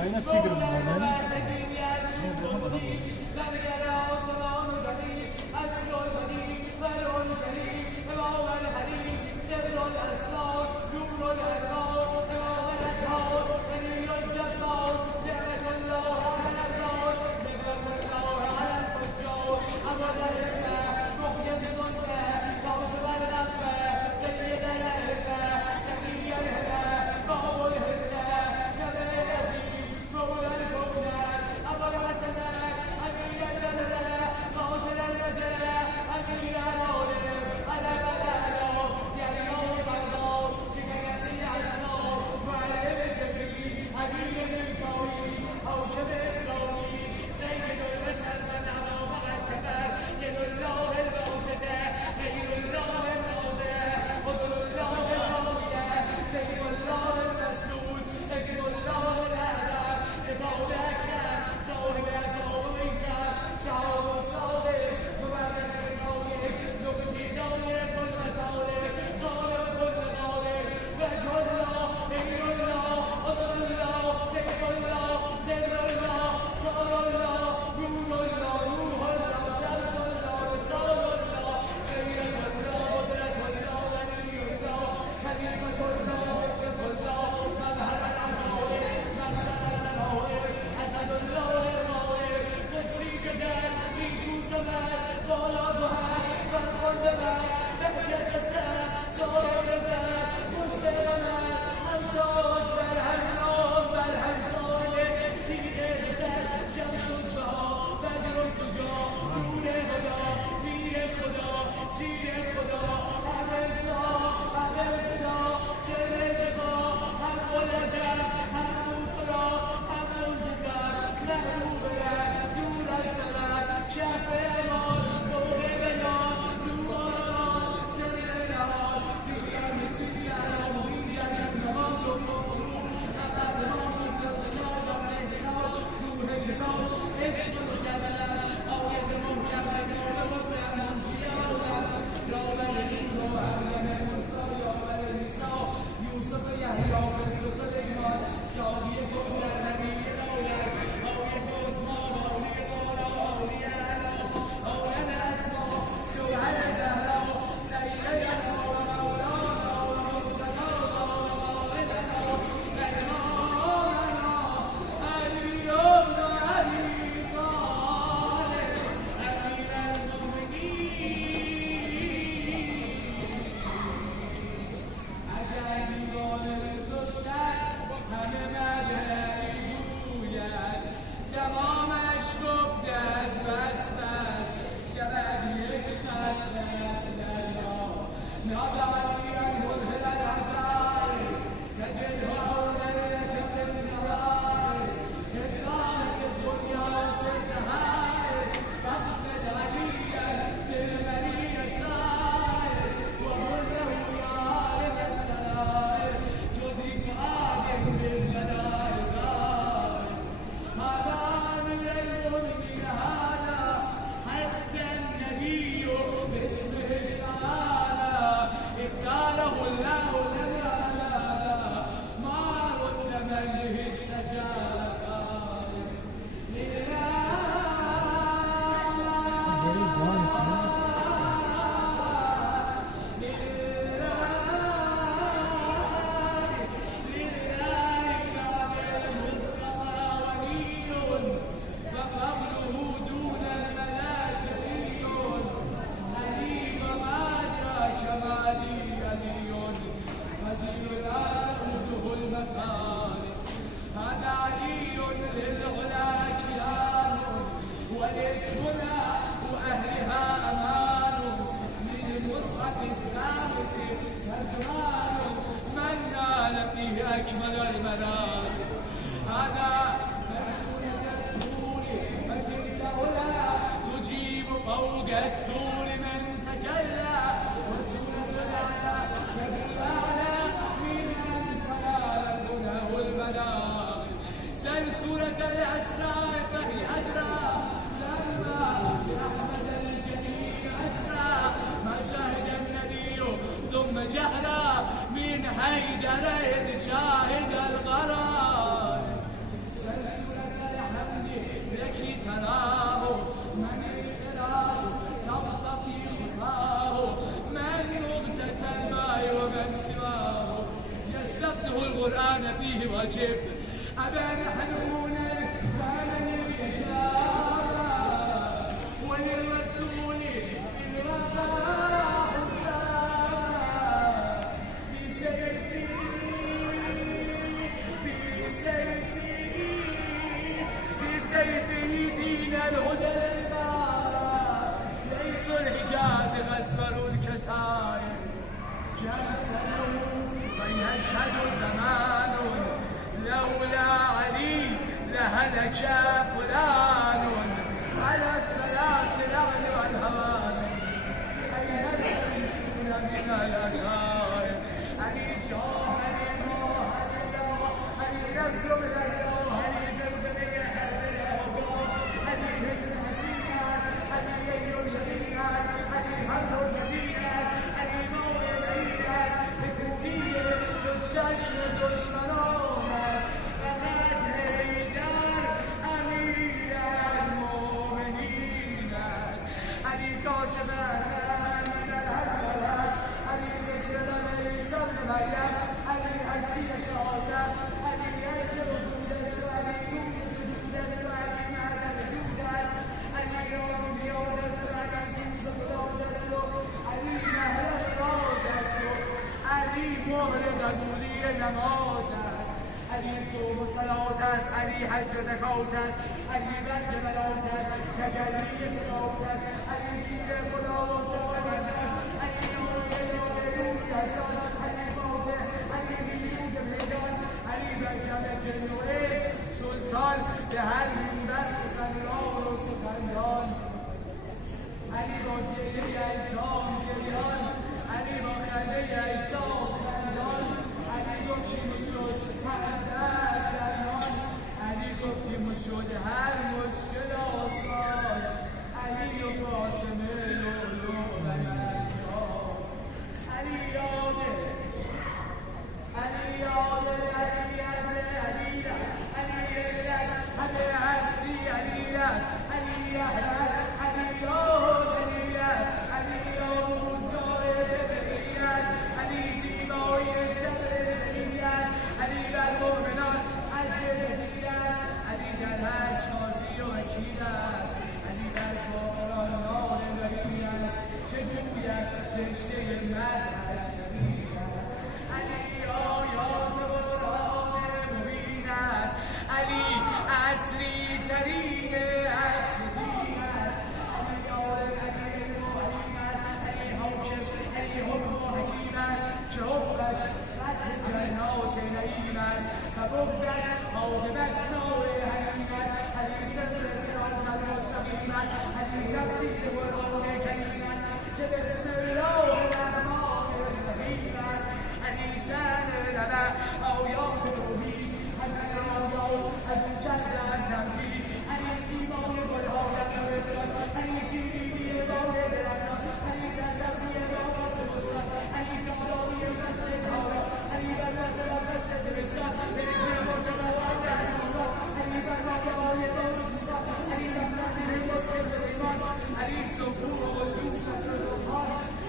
Aynen speaker'ım var benim. سورة الأسراء فهي أدرى لما أحمد الجليل القرآن فيه واجب أبان حنونا وأنا الرجال وللرسول الرضا بسيفه دين الهدى السماء ليس الحجاز غسر الكتائب ويشهد زمان لولا علي لهلك فلان على الثلاث لعن والهوان أين المسلمون من الأسائر علي شاه علي الله علي رسول الله علي جنب علي حزن حسيناس علي ليل يميناس علي حمد الكثيرات علي مولد عيناس بكوكية تشاشر دشمنومات فقد هيدر أمير المؤمنين علي كاشف من الهرشلات علي زكر علي صبر مريم علي عزيز الكاتب علي يسر القدس علي القدس علي مهد الجودس علي يوم اليودس علي جنس القدس علي مهد الرازس علي مهر قبولي نمازس علي صوم صلاتس علي حج زكاتس علي بد ملاتس تجلی صلاتس علي شیر قداس علي نور علي فاتح علي بیوز میدان علي بجم جنویس سلطان به هر منبر سخنران و سخنران علي با گریه ایتام گریان علي با خنده ایتام خندان علي گفتیم شد مقدر درمان علي گفتیم شد هر مشکل آسان علي و فاطمه لولو و مریم علي یاده علي یاده علي یاده علي علي یاده علي عسی علي یاده علي یاده علي یاده علي یاده روزگار دبریت علی زیبایی سبریت علی بر مؤمنان علی رضیت علی در شازی و وکیلت علی در کاران نار ولیت چه جوید رشته مرد علی آیات قرآن مبین است علی اصلی ترین اصل دین است علی عالم علی حکیم است که حکمش فتح جنات نعیم است و بغضش عاقبت نار حکیم است علی صدر صراط المستقیم است علی تفسیر قرآن کریم است که بسم الله الرحمن الرحیم است علی شأن لنا آیات توحید علی آیات از جزء تمثیل علی سیمای گلهای نوستان علی شیرینی راه دلستان علی زرزفی راه سبستان علی جادوی فصل تارا علی برمزل فصل دبستان بریزی مرتضی شد حسنان علی برمزل دبستان علی زمزم مسک سلیمان علی صفور و وجود فصل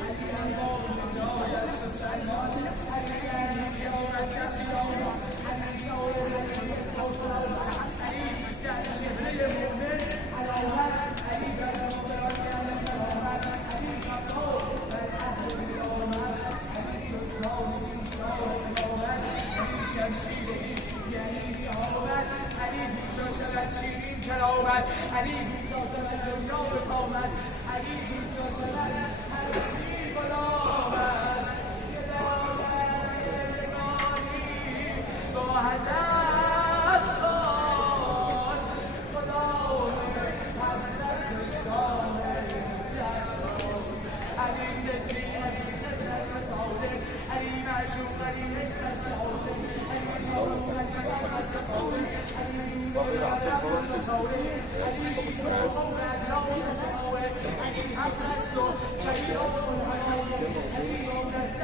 علی انبار جایش سلمان علی علی آمد کفیان علی سایر علی در چهره مؤمن علامت علی برمزل علی قطار بر اهل الامامت علی سلطان انسان علی شمشیر یعنی شهامت علی بیشا شود شیرین کرامت علی بیشا شود دنیا به قامت علی بیشا شود هستی غلامت که دارد زندگانی با هدف باش خدای حضرت شامل جلال علی صدقی علی صدق صادق علی معشوق علی عشق عاشق علی معروف علی رحمت صادق علی رحمت صادق علی صادق علی صادق علی حق است و کبیر علی مقدس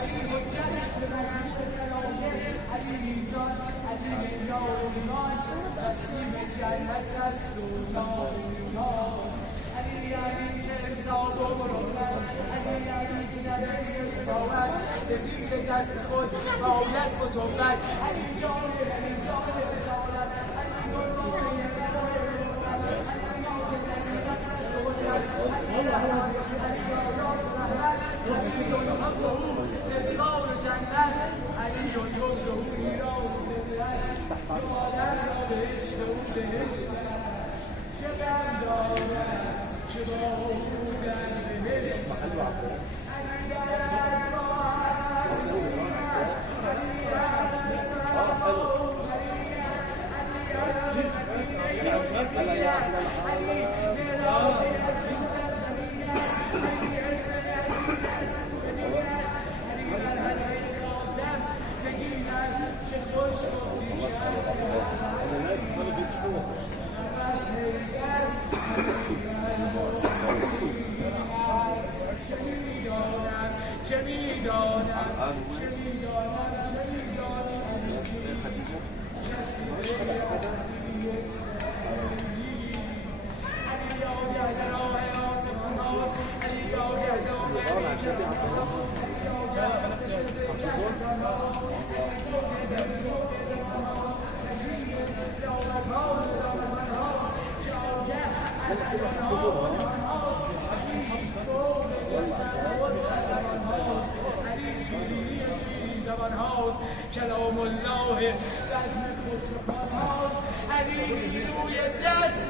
علی حجت علی میزان علی معیار ایمان نسیم جنت است و نار علی که امضا و مرمت علی که نبی قضاوت به زیر دست خود باید فتوقت علی جان علی جان رسالت کلام الله رزم خسروان هاست علی روی دست